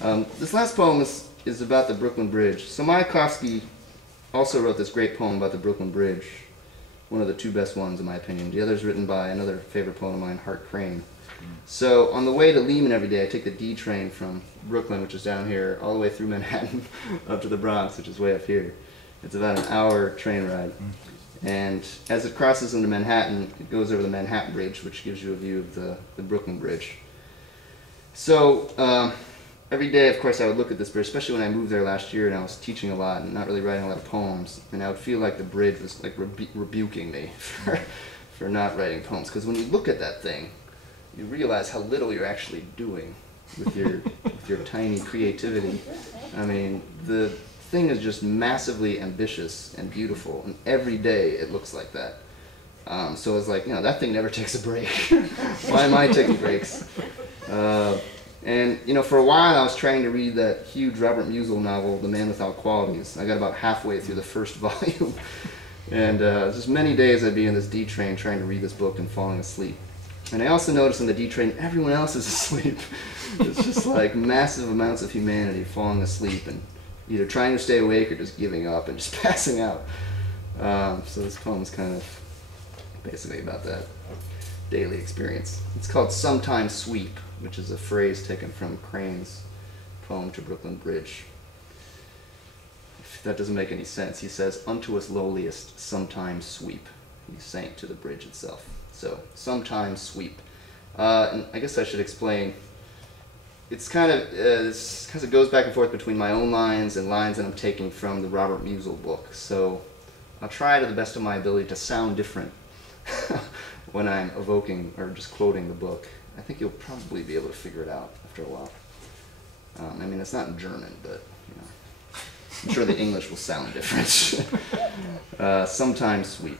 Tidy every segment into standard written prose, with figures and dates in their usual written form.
This last poem is about the Brooklyn Bridge. So Mayakovsky also wrote this great poem about the Brooklyn Bridge, one of the two best ones in my opinion. The other is written by another favorite poet of mine, Hart Crane. So on the way to Lehman every day, I take the D train from Brooklyn, which is down here, all the way through Manhattan up to the Bronx, which is way up here. It's about an hour train ride. And as it crosses into Manhattan, it goes over the Manhattan Bridge, which gives you a view of the Brooklyn Bridge. So every day, of course, I would look at this bridge, especially when I moved there last year and I was teaching a lot and not really writing a lot of poems, and I would feel like the bridge was like rebuking me for not writing poems. Because when you look at that thing, you realize how little you're actually doing with your tiny creativity. I mean, the thing is just massively ambitious and beautiful, and every day it looks like that. So it's like, that thing never takes a break. Why am I taking breaks? And, for a while I was trying to read that huge Robert Musil novel, The Man Without Qualities. I got about halfway through the first volume. And just many days I'd be in this D train trying to read this book and falling asleep. And I also noticed in the D train, everyone else is asleep. It's just like massive amounts of humanity falling asleep and either trying to stay awake or just giving up and just passing out. So this poem is kind of basically about that daily experience. It's called Sometimes Sweep, which is a phrase taken from Crane's poem to Brooklyn Bridge. If that doesn't make any sense, he says, "Unto us lowliest sometimes sweep." He's saying to the bridge itself. So, sometimes sweep. And I guess I should explain. It's kind of, because it goes back and forth between my own lines and lines that I'm taking from the Robert Musil book. So I'll try to the best of my ability to sound different when I'm evoking or just quoting the book. I think you'll probably be able to figure it out after a while. I mean, it's not in German, but I'm sure the English will sound different. Sometimes sweep.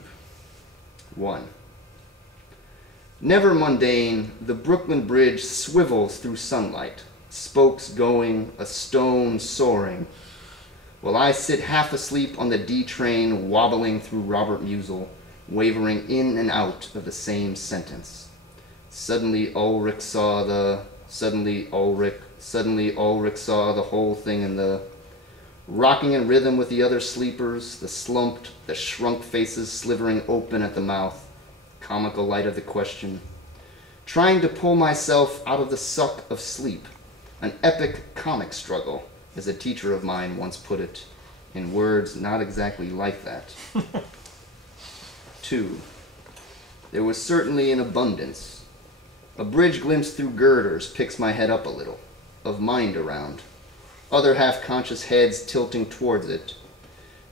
1. Never mundane, the Brooklyn Bridge swivels through sunlight, spokes going, a stone soaring, while I sit half asleep on the D train wobbling through Robert Musil, wavering in and out of the same sentence. Suddenly Ulrich saw the whole thing in the rocking in rhythm with the other sleepers, the shrunk faces slivering open at the mouth, comical light of the question, trying to pull myself out of the suck of sleep, an epic comic struggle, as a teacher of mine once put it, in words not exactly like that. 2. There was certainly an abundance. A bridge glimpse through girders picks my head up a little, of mind around, other half-conscious heads tilting towards it.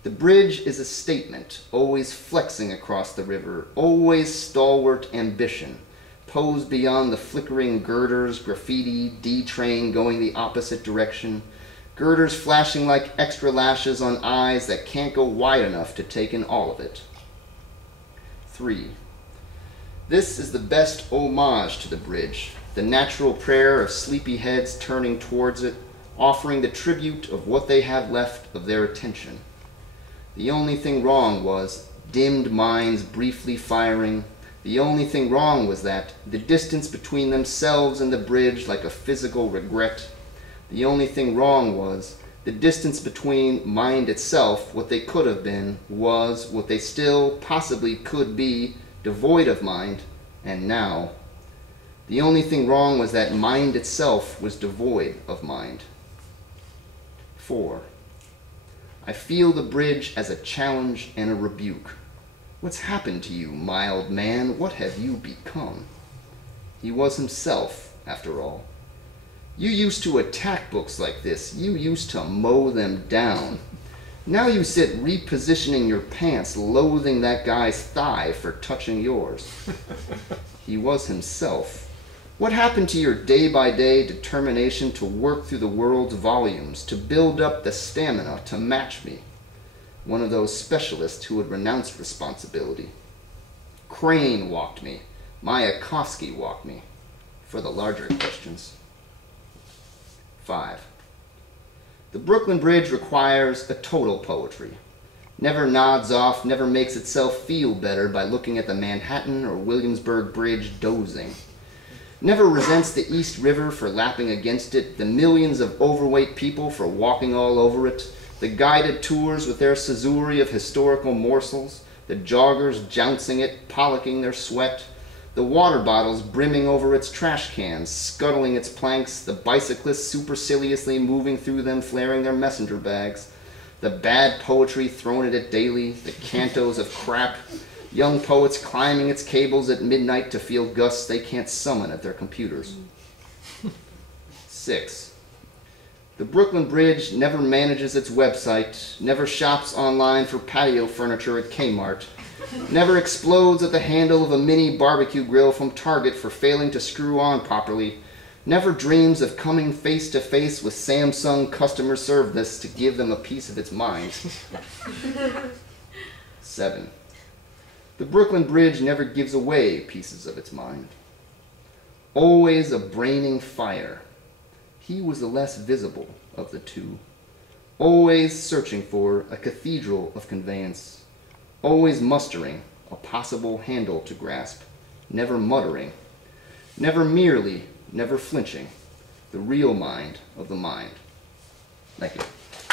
The bridge is a statement, always flexing across the river, always stalwart ambition, posed beyond the flickering girders, graffiti, D-train going the opposite direction, girders flashing like extra lashes on eyes that can't go wide enough to take in all of it. 3. This is the best homage to the bridge, the natural prayer of sleepy heads turning towards it, offering the tribute of what they have left of their attention. The only thing wrong was dimmed minds briefly firing. The only thing wrong was that the distance between themselves and the bridge like a physical regret. The only thing wrong was the distance between mind itself, what they could have been, was what they still possibly could be, devoid of mind, and now. The only thing wrong was that mind itself was devoid of mind. 4. I feel the bridge as a challenge and a rebuke. What's happened to you, mild man? What have you become? He was himself, after all. You used to attack books like this. You used to mow them down. Now you sit repositioning your pants, loathing that guy's thigh for touching yours. He was himself. What happened to your day-by-day determination to work through the world's volumes, to build up the stamina to match me? One of those specialists who would renounce responsibility. Crane walked me. Mayakovsky walked me. For the larger questions. 5. The Brooklyn Bridge requires a total poetry. Never nods off, never makes itself feel better by looking at the Manhattan or Williamsburg Bridge dozing. never resents the East River for lapping against it, the millions of overweight people for walking all over it, the guided tours with their caesura of historical morsels, the joggers jouncing it, policking their sweat, the water bottles brimming over its trash cans, scuttling its planks, the bicyclists superciliously moving through them, flaring their messenger bags, the bad poetry thrown at it daily, the cantos of crap, young poets climbing its cables at midnight to feel gusts they can't summon at their computers. 6. The Brooklyn Bridge never manages its website, never shops online for patio furniture at Kmart, never explodes at the handle of a mini barbecue grill from Target for failing to screw on properly, never dreams of coming face to face with Samsung customer service to give them a piece of its mind. 7. The Brooklyn Bridge never gives away pieces of its mind. Always a braining fire. He was the less visible of the two. Always searching for a cathedral of conveyance. Always mustering a possible handle to grasp. Never muttering. Never merely, never flinching. The real mind of the mind. Thank you.